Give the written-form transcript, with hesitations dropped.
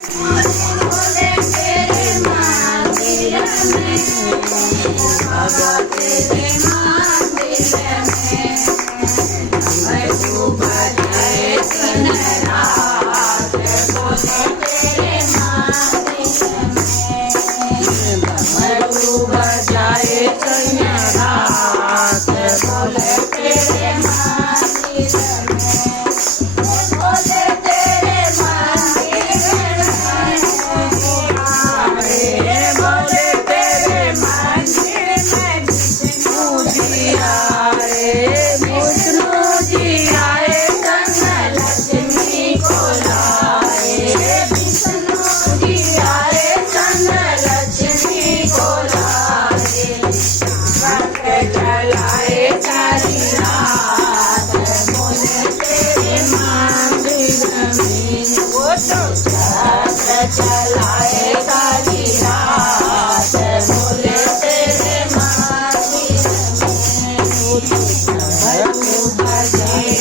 बोले तेरे मंदिर में, बाबा तेरे मंदिर में, मैं तू बजाए दिन रात, बोले तेरे मंदिर में, मैं तू बजाए दिन रात, बोले तेरे मंदिर में, बोले तेरे मंदिर में, बोले तेरे मंदिर में विष्णु जी आए, विष्णु जी आए धन लक्ष्मी को लाए, विष्णु जी आए धन लक्ष्मी को लाए, रथ चलाए सारी रात, बोले तेरे मंदिर में, वो तो रथ चलाए सारी रात, बोले तेरे मंदिर में, वो तो बजाए